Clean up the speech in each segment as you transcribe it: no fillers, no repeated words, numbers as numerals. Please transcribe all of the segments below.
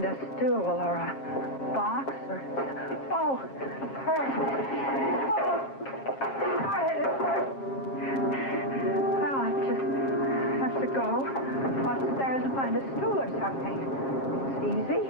find a stool or a box or... Oh, her head is hurt. Well, I just have to go upstairs and find a stool or something. It's easy.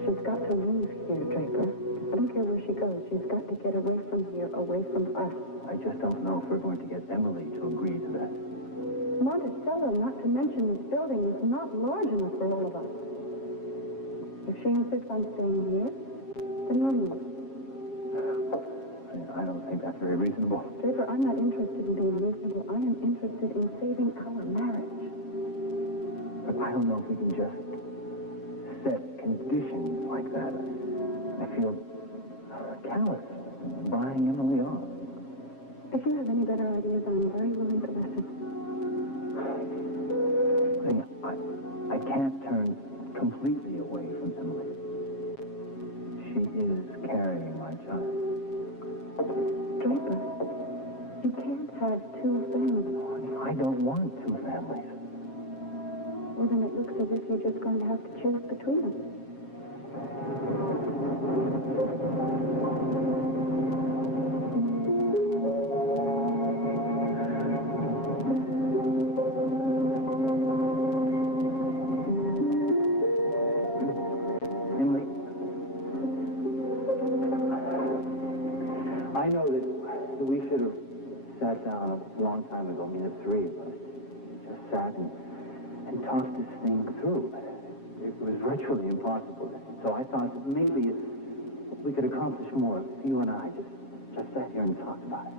She's got to leave here, Draper. I don't care where she goes. She's got to get away from here, away from us. I just don't know if we're going to get Emily to agree to that. Monticello, not to mention this building, is not large enough for all of us. If she insists on staying here, then we'll move. I don't think that's very reasonable. Draper, I'm not interested in being reasonable. I am interested in saving our marriage. But I don't know if we can just set conditions like that. I feel callous buying Emily off. If you have any better ideas, I'm very willing to listen. I can't turn completely away from Emily. She is carrying my child. Draper, you can't have two families. I don't want two families. Well, then it looks as if you're just going to have to choose between them. Emily, I know that we should have sat down a long time ago, the three of us, just sat and talked this thing through. it was virtually impossible. So I thought that maybe we could accomplish more if you and I just sat here and talked about it.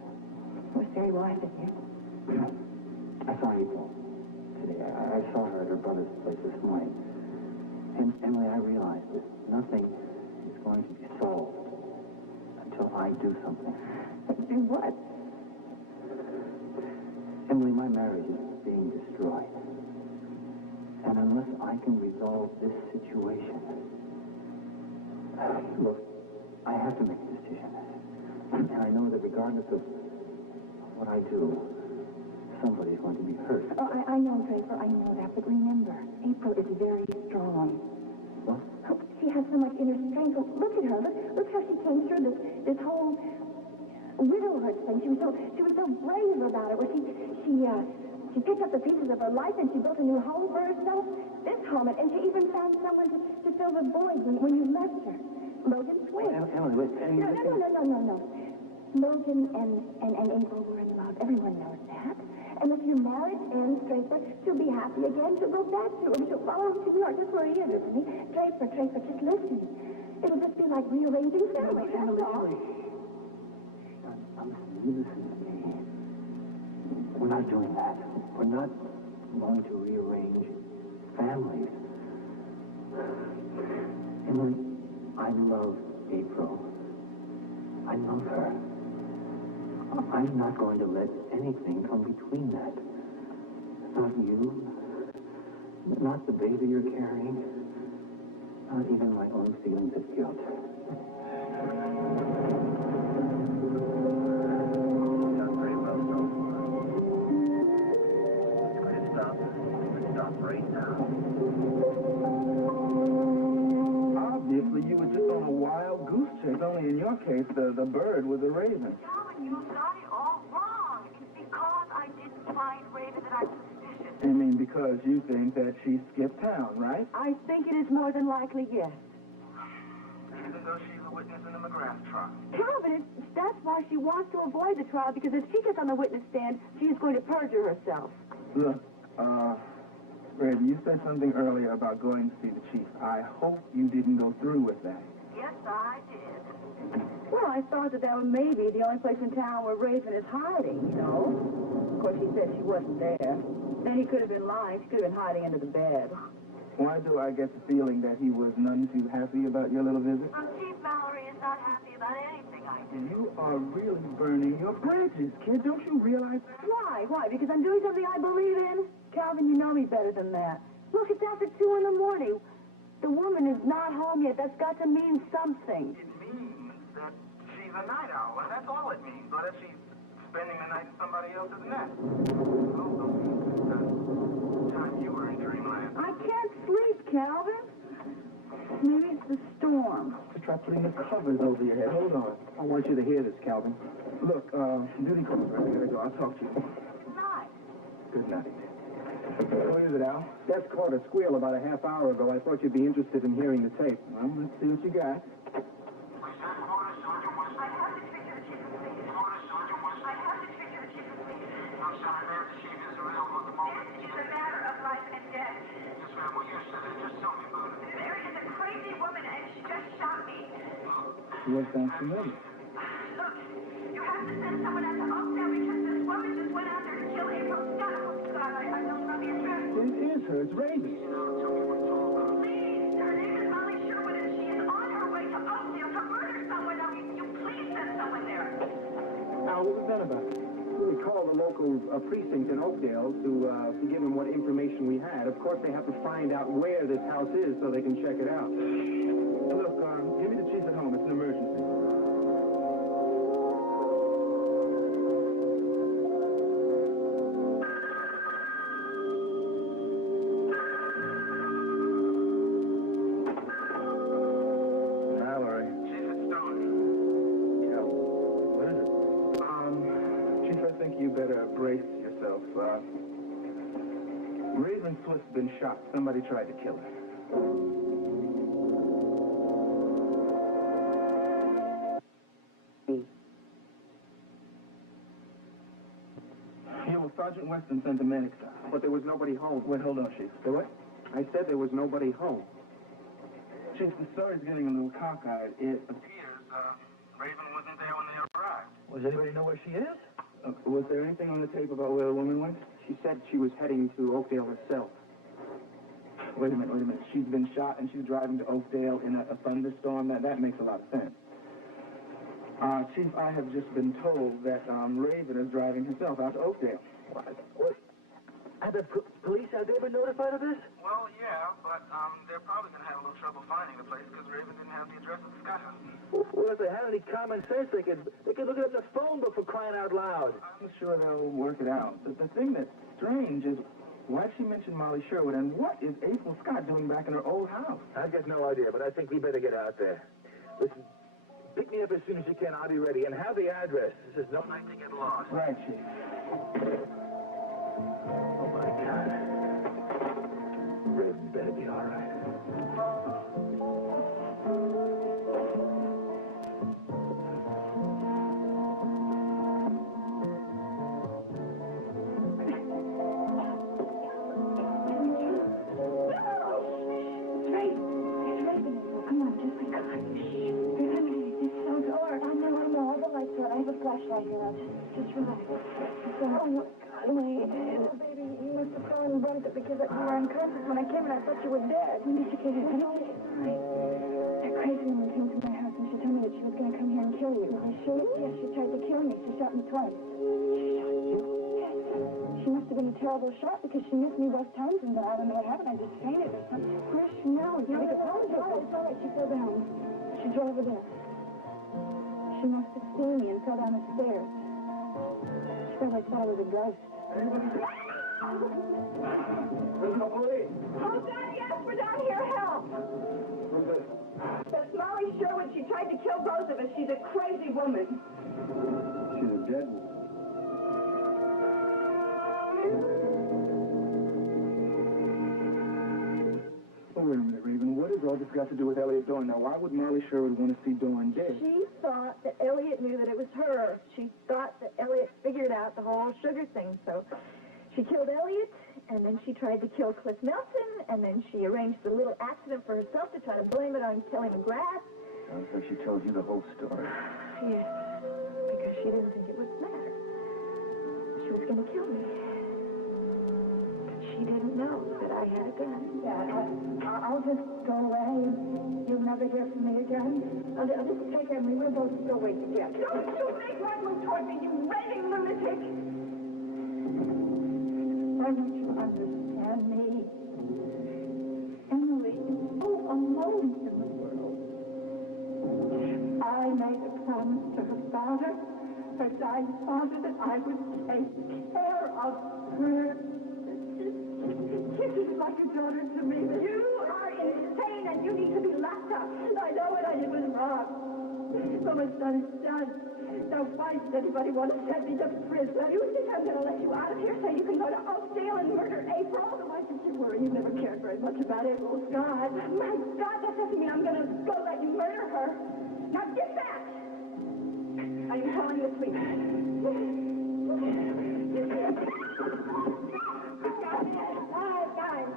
It was very wise of you. I saw April today. I saw her at her brother's place this morning. And Emily, I realized that nothing is going to be solved until I do something. Do what? Emily, my marriage is being destroyed. And unless I can resolve this situation, look, I have to make a decision. And I know that regardless of what I do, somebody's going to be hurt. Oh, I know, Draper, I know that, but remember, April is very strong. What? Oh, she has so much inner strength. Look at her. Look how she came through this whole widowhood thing. She was so brave about it. She picked up the pieces of her life and she built a new home for herself. This home, and she even found someone to fill the void when you left her. Logan Swift. Emily, No. Logan and April were in love. Everyone knows that. And if your marriage ends, Draper, she'll be happy again. She'll go back to him. She'll follow him to New York. That's where he is, isn't he? Draper, just listen. It'll just be like rearranging families, that's all. You listen to me. We're not doing that. We're not going to rearrange families. Emily, I love April. I love her. I'm not going to let anything come between that. Not you, not the baby you're carrying, not even my own feelings of guilt. Right now. Obviously, you were just on a wild goose chase. Only in your case, the bird was a raven. Calvin, you got it all wrong. It's because I didn't find Raven that I'm suspicious. I mean, because you think that she skipped town, right? I think it is more than likely, yes. Even though she's a witness in the McGrath trial. Calvin, that's why she wants to avoid the trial, because if she gets on the witness stand, she is going to perjure herself. Look, Red, you said something earlier about going to see the chief. I hope you didn't go through with that. Yes, I did. Well, I thought that was maybe the only place in town where Raven is hiding, you know. Of course, she said she wasn't there. Then he could have been lying. She could have been hiding under the bed. Why do I get the feeling that he was none too happy about your little visit? Chief Mallory is not happy about anything I do. You are really burning your bridges, kid. Don't you realize that? Why? Why? Because I'm doing something I believe in? Calvin, you know me better than that. Look, it's after 2 in the morning. The woman is not home yet. That's got to mean something. It means that she's a night owl, and that's all it means. Or that she's spending the night in somebody else's nest. Also means that time you were in dreamland. I can't sleep, Calvin. Maybe it's the storm. Just try putting the covers over your head. Hold on. I want you to hear this, Calvin. Look, duty calls right. I gotta go. I'll talk to you. Good night. Good night. What is it, Al? That's caught a squeal about a half hour ago. I thought you'd be interested in hearing the tape. Well, let's see what you got. I have to speak to the chief of police. I have to speak to the chief of police. I'm sorry, ma'am. The chief isn't available at the moment. This is a matter of life and death. Yes, ma'am. Well, you said it. Just tell me about it. There is a crazy woman, and she just shot me. What sounds familiar? Look, you have to send someone out to Oakdale because this woman just went out there to kill April Scott. Oh, God, I don't know the address. It is her. It's Raven. Please, her name is Molly Sherwood, and she is on her way to Oakdale to murder someone. Now, you please send someone there. Al, what was that about? We called the local precinct in Oakdale to give them what information we had. Of course, they have to find out where this house is so they can check it out. Look, give me the chief at home. It's an emergency. Mallory. Chief, it's Stone. Yeah, what is it? Chief, I think you better brace yourself. Raven Swift's been shot. Somebody tried to kill her. Yeah, well, Sergeant Weston sent a medic down. But there was nobody home. Wait, hold on, Chief. There what? I said there was nobody home. Chief, the story's getting a little cockeyed. It appears Raven wasn't there when they arrived. Does anybody know where she is? Was there anything on the tape about where the woman went? She said she was heading to Oakdale herself. Wait a minute. She's been shot and she's driving to Oakdale in a thunderstorm. That makes a lot of sense. Chief, I have just been told that Raven is driving herself out to Oakdale. What? Have the police, have they been notified of this? Well, yeah, but they're probably going to have a little trouble finding the place because Raven didn't have the address of discussion. Well, if they had any common sense, they could look it up on the phone book for crying out loud. I'm sure they'll work it out. But the thing that's strange is why she mentioned Molly Sherwood, and what is April Scott doing back in her old house? I've got no idea, but I think we better get out there. Listen, pick me up as soon as you can. I'll be ready. And have the address. This is no night to get lost. Right, Chief. Oh, my God. Raven better be all right. Flashlight here. Just relax. Oh, my God, Wayne. Baby, you must have fallen and bumped it because you were unconscious when I came and I thought you were dead. When did you get it? I don't think it's right. That crazy woman came to my house and she told me that she was going to come here and kill you. I sure? Yes, she tried to kill me. She shot me twice. She shot you? Yes. She must have been a terrible shot because she missed me both times and I don't know what happened. I just fainted or something. Chris, no. It's all right. She fell down. She drove over there. She must have seen me and fell down the stairs. She probably thought I was a ghost. There's no police. Oh, God, yes, we're down here. Help. Who's this? That's Molly Sherwood. She tried to kill both of us. She's a crazy woman. She's a dead woman. Oh, wait a minute, Raven. What has all this got to do with Elliot Dorn? Now, why would Molly Sherwood want to see Dorn dead? She thought that Elliot knew that it was her. She thought that Elliot figured out the whole sugar thing. So she killed Elliot, and then she tried to kill Cliff Nelson, and then she arranged a little accident for herself to try to blame it on Kelly McGrath. Sounds like she told you the whole story. Yes, because she didn't think it would matter. She was going to kill me. But she didn't know that I had a gun. Yeah, I'll just go away. You'll never hear from me again. I'll just take him. We will both go away together. Don't you make one move toward me, you raving lunatic. Why don't you understand me? Emily is so alone in the world. I made a promise to her father, her dying father, that I would take care of her. She's like a daughter to me. You are insane and you need to be locked up. I know what I did was wrong. So much done is done. Now, why does anybody want to send me to prison? You think I'm going to let you out of here so you can go to Oakdale and murder April? Why should you worry? You never cared very much about April Scott. My God, that doesn't mean I'm going to go let you murder her. Now get back! Are you telling the truth? Guys.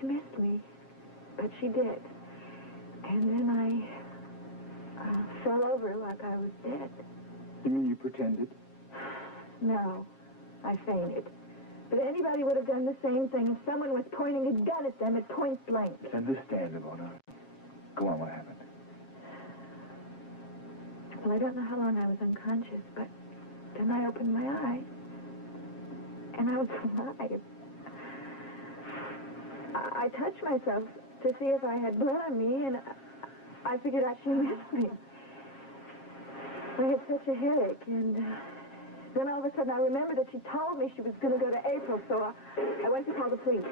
She missed me, but she did. And then I fell over like I was dead. You mean you pretended? No, I fainted. But anybody would have done the same thing if someone was pointing a gun at them at point blank. It's understandable now. Go on, what happened? Well, I don't know how long I was unconscious, but then I opened my eyes, and I was alive. I touched myself to see if I had blood on me, and I figured out she missed me. I had such a headache, and then all of a sudden I remembered that she told me she was going to go to April, so I went to call the police.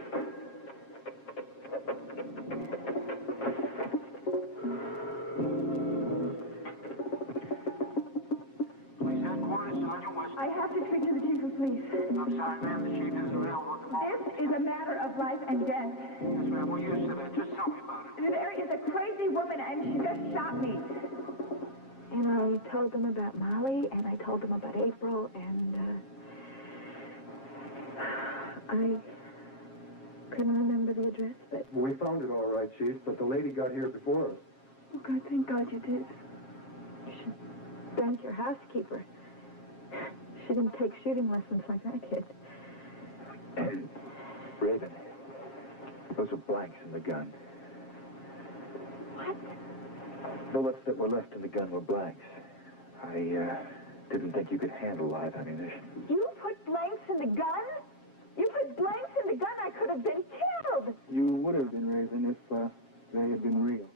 I'm sorry, ma'am. The chief isn't available at the moment. This is a matter of life and death. Yes, ma'am. We're used to that. Just tell me about it. There is a crazy woman, and she just shot me. And I told them about Molly, and I told them about April, and I couldn't remember the address, but... We found it all right, Chief, but the lady got here before us. Oh, God, thank God you did. You should thank your housekeeper. She didn't take shooting lessons like I did. Raven, those are blanks in the gun. What? Bullets that were left in the gun were blanks. I didn't think you could handle live ammunition. You put blanks in the gun? You put blanks in the gun? I could have been killed. You would have been, Raven, if they had been real.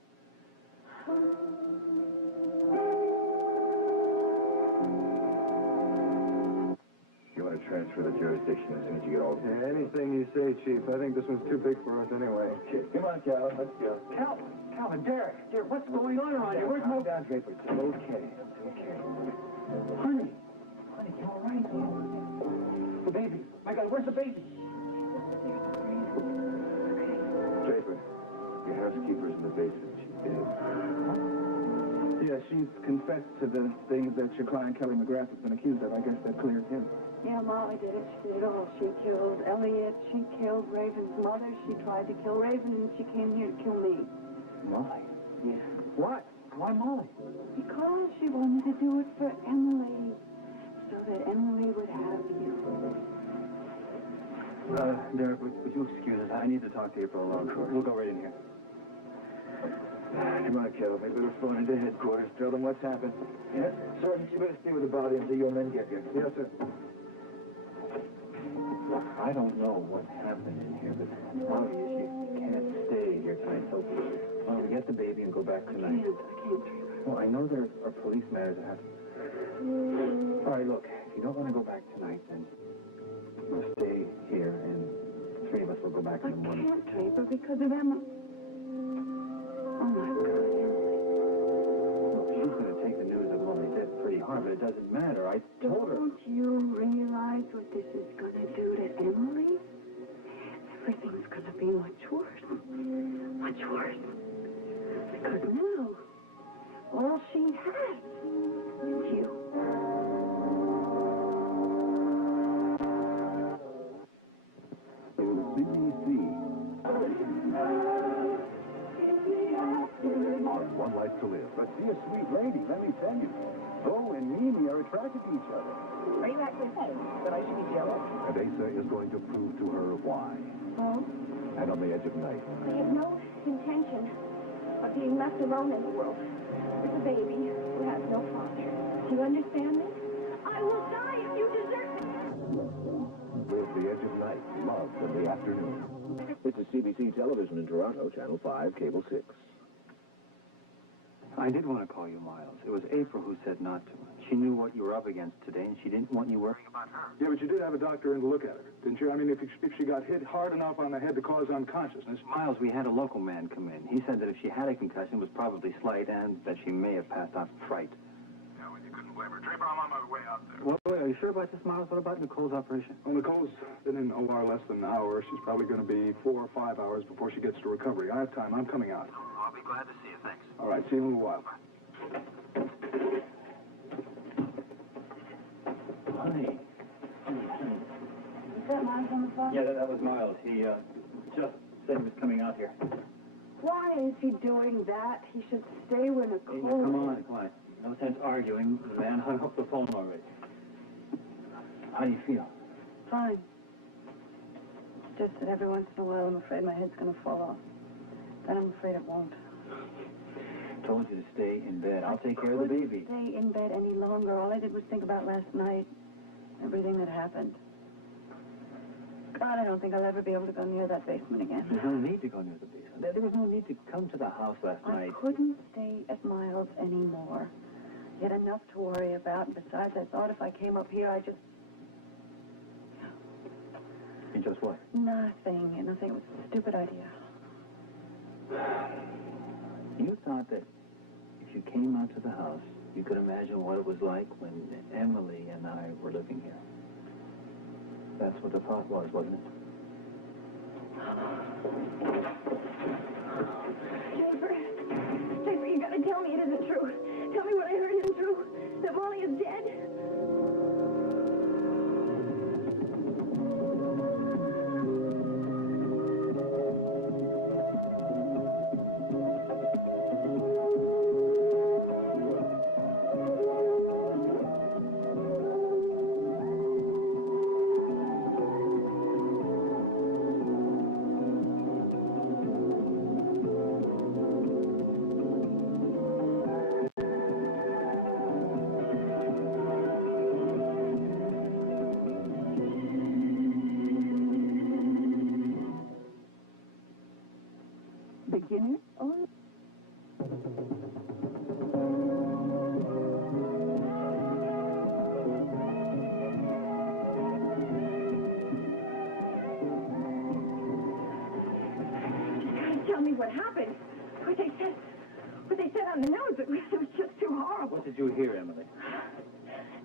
You want to transfer the jurisdiction as soon as you get all this? Yeah, anything you say, Chief. I think this one's too big for us anyway. Okay, come on, Calvin, let's go. Calvin, Derek, what's going on around here? Where's Calm down, Draper. It's okay. It's okay. Honey, you all right? The baby. My God, where's the baby? Draper, your housekeeper's in the basement. She's dead. Yeah, she's confessed to the things that your client, Kelly McGrath, has been accused of. I guess that clears him. Yeah, Molly did it. She did it all. She killed Elliot. She killed Raven's mother. She tried to kill Raven, and she came here to kill me. Molly? Yeah. What? Why Molly? Because she wanted to do it for Emily, so that Emily would have you. Derek, would you excuse us? I need to talk to April alone first. We'll go right in here. Come on, Kel. Maybe we'll phone into headquarters. Tell them what's happened. Yeah? Sergeant, you better stay with the body until your men get here. Yes, sir. I don't know what happened in here, but Molly, you can't stay here tonight, so why don't we get the baby and go back tonight? I can't. Well, I know there are police matters that have to... All right, look, if you don't want to go back tonight, then we'll stay here, and the three of us will go back in the morning. I can't, Draper, because of Emma. Oh, my God, Look, she's going to take the news of Molly dead pretty hard, but it doesn't matter. I told her... Don't you realize what this is going to do to Emily? Everything's going to be much worse. Much worse. Because now, all she has is you. CBC. On One Life to Live. But be a sweet lady, let me tell you. Bo and Mimi are attracted to each other. Are you actually saying that I should be jealous? And Asa is going to prove to her why. Oh? And on the edge of night, I have no intention of being left alone in the world with a baby who has no father. Do you understand me? I will die if you desert me. with the edge of night, love in the afternoon. This is CBC Television in Toronto, Channel 5, Cable 6. I did want to call you, Miles. It was April who said not to. She knew what you were up against today, and she didn't want you worrying about her. Yeah, but you did have a doctor in to look at her, didn't you? I mean, if she got hit hard enough on the head to cause unconsciousness... Miles, we had a local man come in. He said that if she had a concussion, it was probably slight, and that she may have passed out from fright. Yeah, well, you couldn't blame her. Draper, I'm on my way out there. Well, wait, are you sure about this, Miles? What about Nicole's operation? Well, Nicole's been in OR less than an hour. She's probably going to be 4 or 5 hours before she gets to recovery. I have time. I'm coming out. I'll be glad to see you. Thanks. All right, see you in a little while. Honey. Is that Miles on the phone? Yeah, that was Miles. He just said he was coming out here. Why is he doing that? He should stay with Hey, Nicole. come on, quiet. No sense arguing. The man hung up the phone already. How do you feel? Fine. Just that every once in a while I'm afraid my head's going to fall off. Then I'm afraid it won't. Told you to stay in bed. I'll take care of the baby. I couldn't stay in bed any longer. All I did was think about last night. Everything that happened. God, I don't think I'll ever be able to go near that basement again. There's no need to go near the basement. There was no need to come to the house last I night. couldn't stay at Miles anymore. He had enough to worry about. And besides, I thought if I came up here, I just... You just what? Nothing. Nothing. It was a stupid idea. You thought that if you came out to the house, you could imagine what it was like when Emily and I were living here. That's what the thought was, wasn't it? Draper, you gotta tell me it isn't true. Tell me what I heard isn't true. That Molly is dead. Beginner? Oh. Tell me what happened. What they said on the news, it was just too horrible. What did you hear, Emily?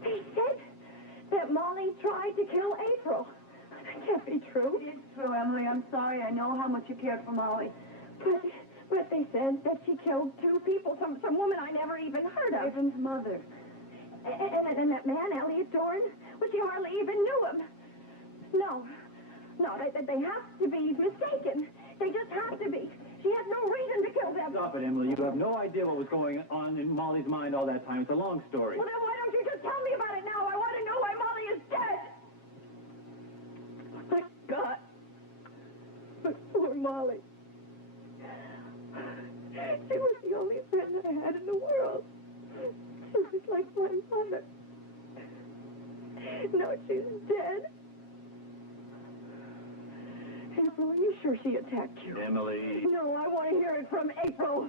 They said that Molly tried to kill April. That can't be true. It is true, Emily. I'm sorry. I know how much you cared for Molly. But they said that she killed two people, some woman I never even heard of. Raven's mother. And that man, Elliot Dorn, well, she hardly even knew him. No, they have to be mistaken. They just have to be. She had no reason to kill them. Stop it, Emily. You have no idea what was going on in Molly's mind all that time. It's a long story. Well, then why don't you just tell me about it now? I want to know why Molly is dead. Oh, my God. But poor Molly. She was the only friend I had in the world. She was like my mother. Now she's dead. April, are you sure she attacked you? Emily. No, I want to hear it from April.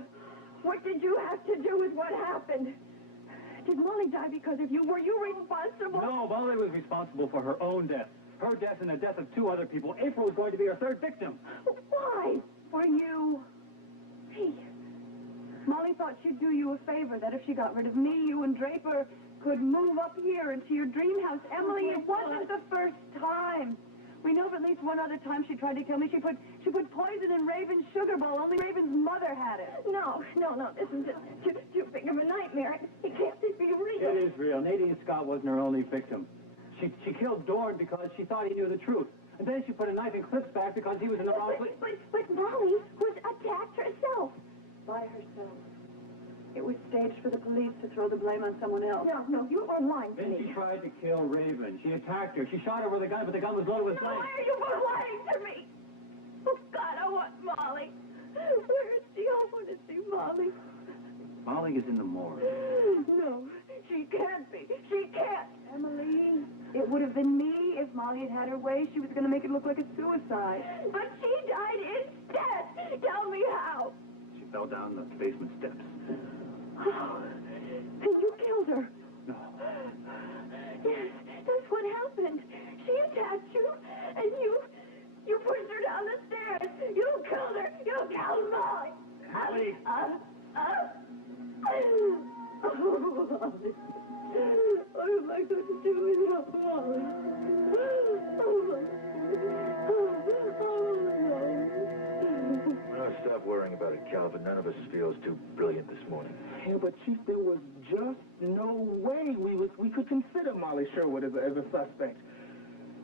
What did you have to do with what happened? Did Molly die because of you? Were you responsible? No, Molly was responsible for her own death. Her death and the death of two other people. April was going to be her third victim. Why? For you. Hey. Molly thought she'd do you a favor, that if she got rid of me, you and Draper could move up here into your dream house. Emily, it wasn't the first time. We know of at least one other time she tried to kill me. She put poison in Raven's sugar bowl. Only Raven's mother had it. No. This is just too big of a nightmare. It can't be real. It is real. Nadine Scott wasn't her only victim. She killed Dorn because she thought he knew the truth. And then she put a knife in Clip's back because he was in the wrong place. But Molly was attacked herself. By herself. It was staged for the police to throw the blame on someone else. No, you were lying to Then me. she tried to kill Raven. She attacked her. She shot her with a gun, but the gun was loaded with No, blanks. why are you both lying to me? Oh, God, I want Molly. Where is she? I want to see Molly. Molly is in the morgue. No, she can't be. She can't. Emily, it would have been me if Molly had had her way. She was going to make it look like a suicide. But she died instead. Tell me how. She fell down the basement steps. Oh, and you killed her. No. Yes, that's what happened. She attacked you, and you pushed her down the stairs. You killed her. You killed Molly. Molly. Oh, Molly. What am I going to do without Molly? Oh, stop worrying about it, Calvin. None of us feels too brilliant this morning. Yeah, but Chief, there was just no way we could consider Molly Sherwood as a suspect.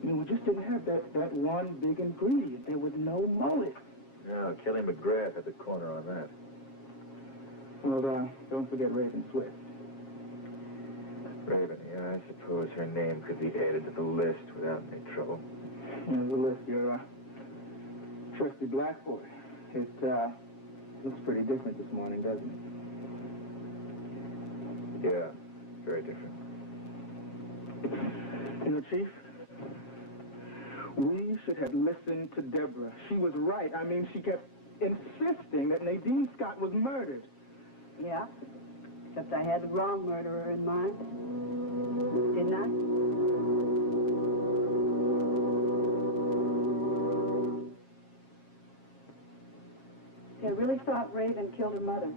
I mean, we just didn't have that one big ingredient. There was no motive. No, Kelly McGrath had the corner on that. Well, don't forget Raven Swift. Raven, yeah, I suppose her name could be added to the list without any trouble. Here's the list, your trusty black boy. It looks pretty different this morning, doesn't it? Yeah, very different. You know, Chief, we should have listened to Deborah. She was right. I mean, she kept insisting that Nadine Scott was murdered. Yeah, except I had the wrong murderer in mind. Didn't I? I really thought Raven killed her mother.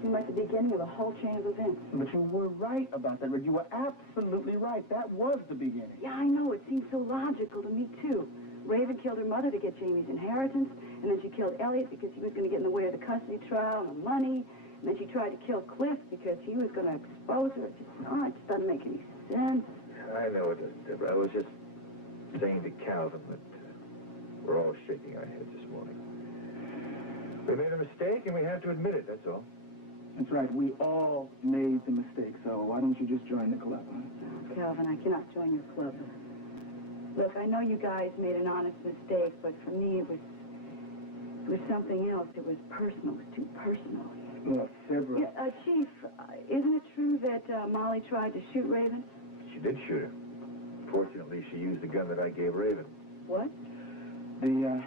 seemed like the beginning of a whole chain of events. But you were right about that, Red. You were absolutely right. That was the beginning. Yeah, I know. It seems so logical to me, too. Raven killed her mother to get Jamie's inheritance, and then she killed Elliot because he was going to get in the way of the custody trial and the money, and then she tried to kill Cliff because he was going to expose her. It just doesn't make any sense. I know it doesn't, Deborah. I was just saying to Calvin that we're all shaking our heads this morning. We made a mistake, and we have to admit it, that's all. That's right. We all made the mistake, so why don't you just join the club? Calvin, I cannot join your club. Look, I know you guys made an honest mistake, but for me it was something else. It was personal. It was too personal. Well, Deborah... Yeah, Chief, isn't it true that Molly tried to shoot Raven? She did shoot her. Fortunately, she used the gun that I gave Raven. What? The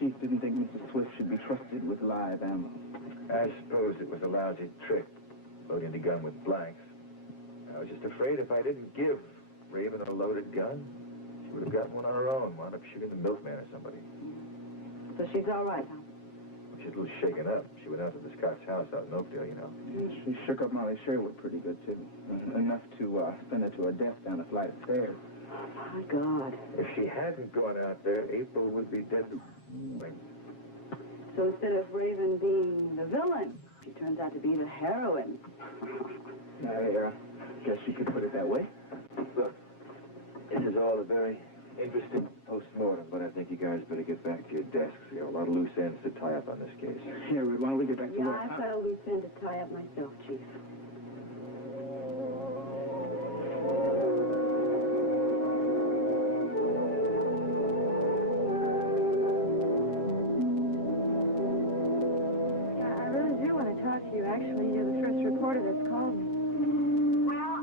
chief didn't think Mrs. Swift should be trusted with live ammo. I suppose it was a lousy trick, loading the gun with blanks. I was just afraid if I didn't give Raven a loaded gun, she would have gotten one on her own, wound up shooting the milkman or somebody. So she's all right, huh? She's a little shaken up. She went out to the Scott's house out in Oakdale, you know. She shook up Molly Sherwood pretty good, too. Enough to send her to her death down a flight of stairs. Oh, my God. If she hadn't gone out there, April would be dead. So instead of Raven being the villain, she turns out to be the heroine. I guess you could put it that way. Look, this is all a very interesting post-mortem, but I think you guys better get back to your desks. You got a lot of loose ends to tie up on this case. Here, Red, why don't we get back to work? Yeah, I've got a loose end to tie up myself, Chief. Actually, you're the first reporter that's called me. Well,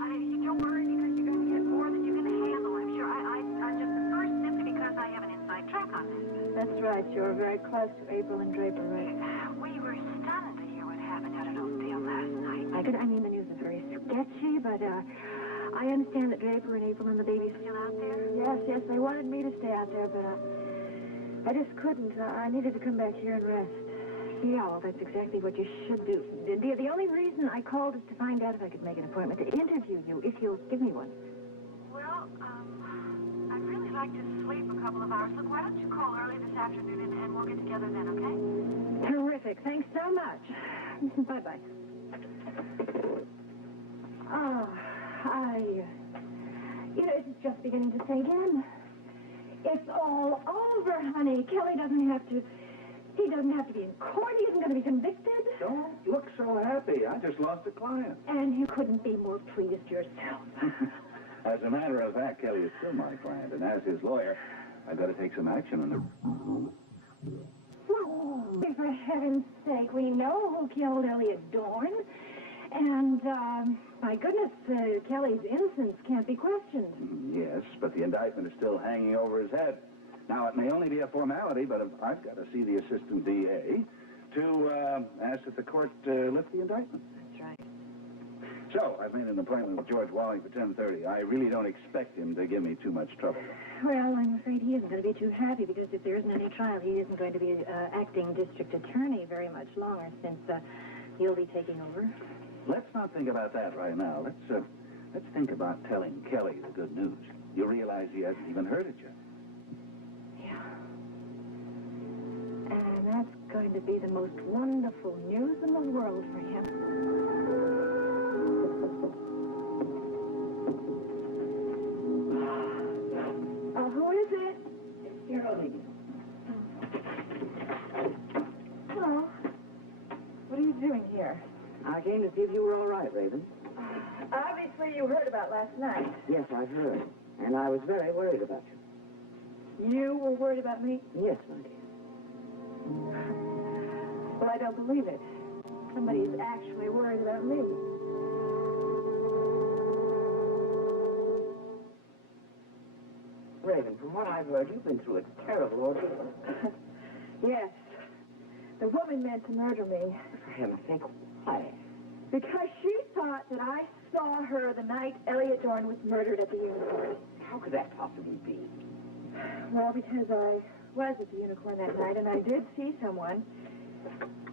don't worry because you're going to get more than you can handle, I'm sure. I'm just the first simply because I have an inside track on this. That's right. You're very close to April and Draper, right? We were stunned to hear what happened out at Oakdale last night. I mean, the news is very sketchy, but I understand that Draper and April and the baby's Still out there? Yes, they wanted me to stay out there, but I just couldn't. I needed to come back here and rest. Yeah, well, that's exactly what you should do. The only reason I called is to find out if I could make an appointment to interview you, if you'll give me one. Well, I'd really like to sleep a couple of hours. Look, why don't you call early this afternoon and we'll get together then, okay? Terrific. Thanks so much. Bye-bye. Oh, it's just beginning to sink in. It's all over, honey. Kelly doesn't have to... He doesn't have to be in court. He isn't going to be convicted. Don't look so happy. I just lost a client. And you couldn't be more pleased yourself. As a matter of fact, Kelly is still my client, and as his lawyer, I've got to take some action on him. Well, for heaven's sake, we know who killed Elliot Dorn. And, my goodness, Kelly's innocence can't be questioned. Yes, but the indictment is still hanging over his head. Now, it may only be a formality, but I've got to see the assistant DA to ask that the court lift the indictment. That's right. So, I've made an appointment with George Walling for 10:30. I really don't expect him to give me too much trouble. Well, I'm afraid he isn't going to be too happy, because if there isn't any trial, he isn't going to be acting district attorney very much longer, since he'll be taking over. Let's not think about that right now. Let's think about telling Kelly the good news. You realize he hasn't even heard it yet. And that's going to be the most wonderful news in the world for him. Who is it? It's Geraldine. Hello. What are you doing here? I came to see if you were all right, Raven. Obviously you heard about last night. Yes, I've heard. And I was very worried about you. You were worried about me? Yes, my dear. Well, I don't believe it. Somebody is actually worried about me. Raven, from what I've heard, you've been through a terrible ordeal. Yes. The woman meant to murder me. For heaven's sake, why? Because she thought that I saw her the night Elliot Dorn was murdered at the Unicorn. How could that possibly be? Well, because I was at the Unicorn that night, and I did see someone,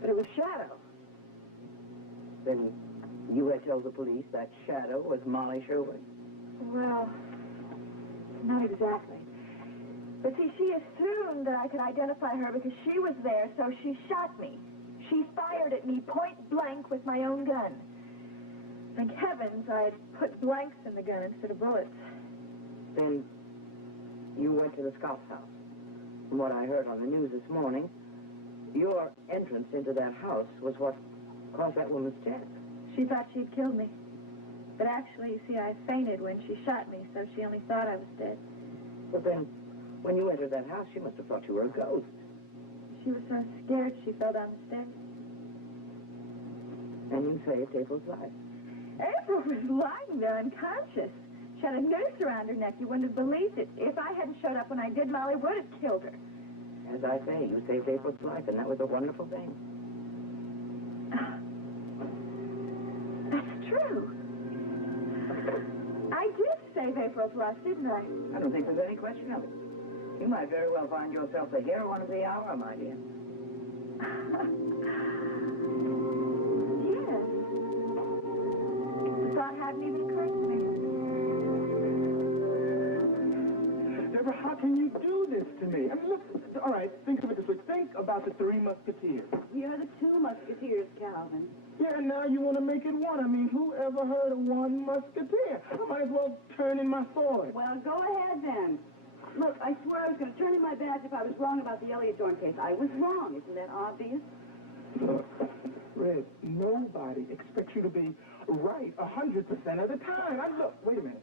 but it was Shadow. Then you had told the police that shadow was Molly Sherwood? Well, not exactly. But see, she assumed that I could identify her because she was there, so she shot me. She fired at me point blank with my own gun. Thank heavens I had put blanks in the gun instead of bullets. Then you went to the Scott's house. From what I heard on the news this morning, your entrance into that house was what caused that woman's death. She thought she'd killed me. But actually, you see, I fainted when she shot me, so she only thought I was dead. But then, when you entered that house, she must have thought you were a ghost. She was so scared she fell down the stairs. And you saved April's life. April was lying there unconscious. She had a noose around her neck. You wouldn't have believed it. If I hadn't showed up when I did, Molly would have killed her. As I say, you saved April's life, and that was a wonderful thing. That's true. I did save April's life, didn't I? I don't think there's any question of it. You might very well find yourself the heroine of the hour, my dear. Yes. The thought hadn't even occurred to me. Deborah, how can you do this to me? I mean, look, all right, think of it this way. Think about the Three Musketeers. You're the two musketeers, Calvin. Yeah, and now you want to make it one. I mean, who ever heard of one musketeer? I might as well turn in my sword. Well, go ahead then. Look, I swear I was going to turn in my badge if I was wrong about the Elliott Dorn case. I was wrong. Isn't that obvious? Look, Red, nobody expects you to be right 100% of the time. Look, wait a minute.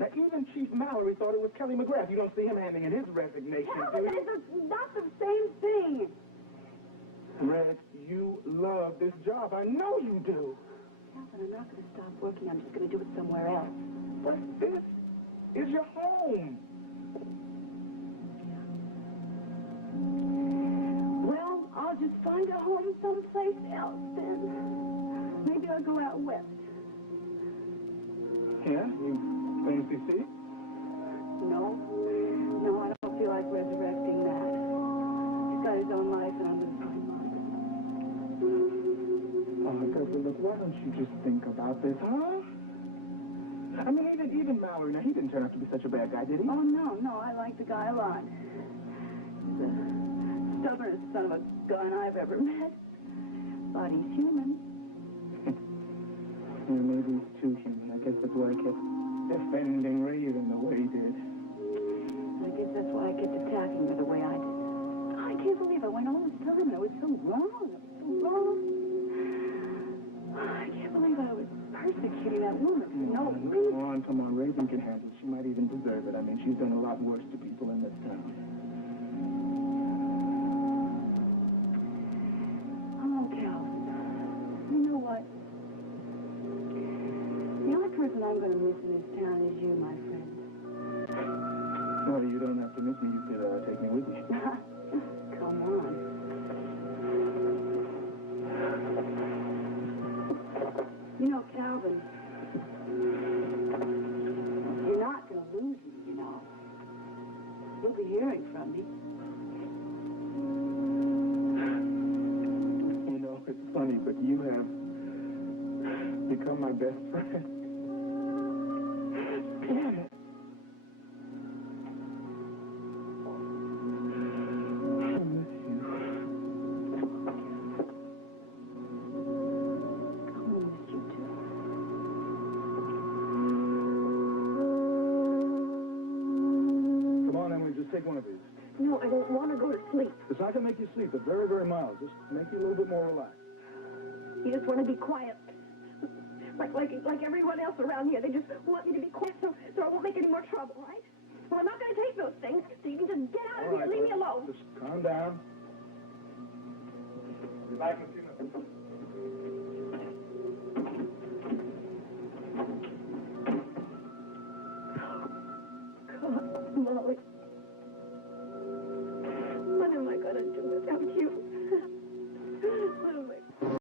Now, even Chief Mallory thought it was Kelly McGrath. You don't see him handing in his resignation, Calvin, do you? it's not the same thing. Red, you love this job. I know you do. Calvin, I'm not going to stop working. I'm just going to do it somewhere else. But this is your home. Well, I'll just find a home someplace else then. Maybe I'll go out west. Yeah? You going to see? No, I don't feel like resurrecting that. He's got his own life and I'm losing my mind. Oh, Deborah, look, why don't you just think about this, huh? I mean, even Mallory, now, he didn't turn out to be such a bad guy, did he? Oh, no, I like the guy a lot. He's the stubbornest son of a gun I've ever met. But he's human. Yeah, maybe he's too human. I guess that's why he kept defending Raven the way he did. I guess that's why I kept attacking her the way I did. I can't believe I went all this time and it was so wrong. I can't believe I was persecuting that woman for no reason. Come on, Raven can handle it. She might even deserve it. I mean, she's done a lot worse to people in this town. Oh, Calvin. You know what? The only person I'm going to miss in this town is you, my friend. Well, you don't have to miss me. You could take me with you. Come on. You know, Calvin, you're not going to lose me, you know. You'll be hearing from me. You know, it's funny, but you have become my best friend. Damn it. I miss you. I'll miss you, too. Come on, Emily, just take one of these. No, I don't want to go to sleep. It's not going to make you sleep. It's very, very mild. Just make you a little bit more relaxed. You just want to be quiet. Like everyone else around here. They just want me to be quiet so I won't make any more trouble, right? Well, I'm not going to take those things, so you can just get out of here and leave me alone. Just calm down. Be back in a few minutes. God, Molly.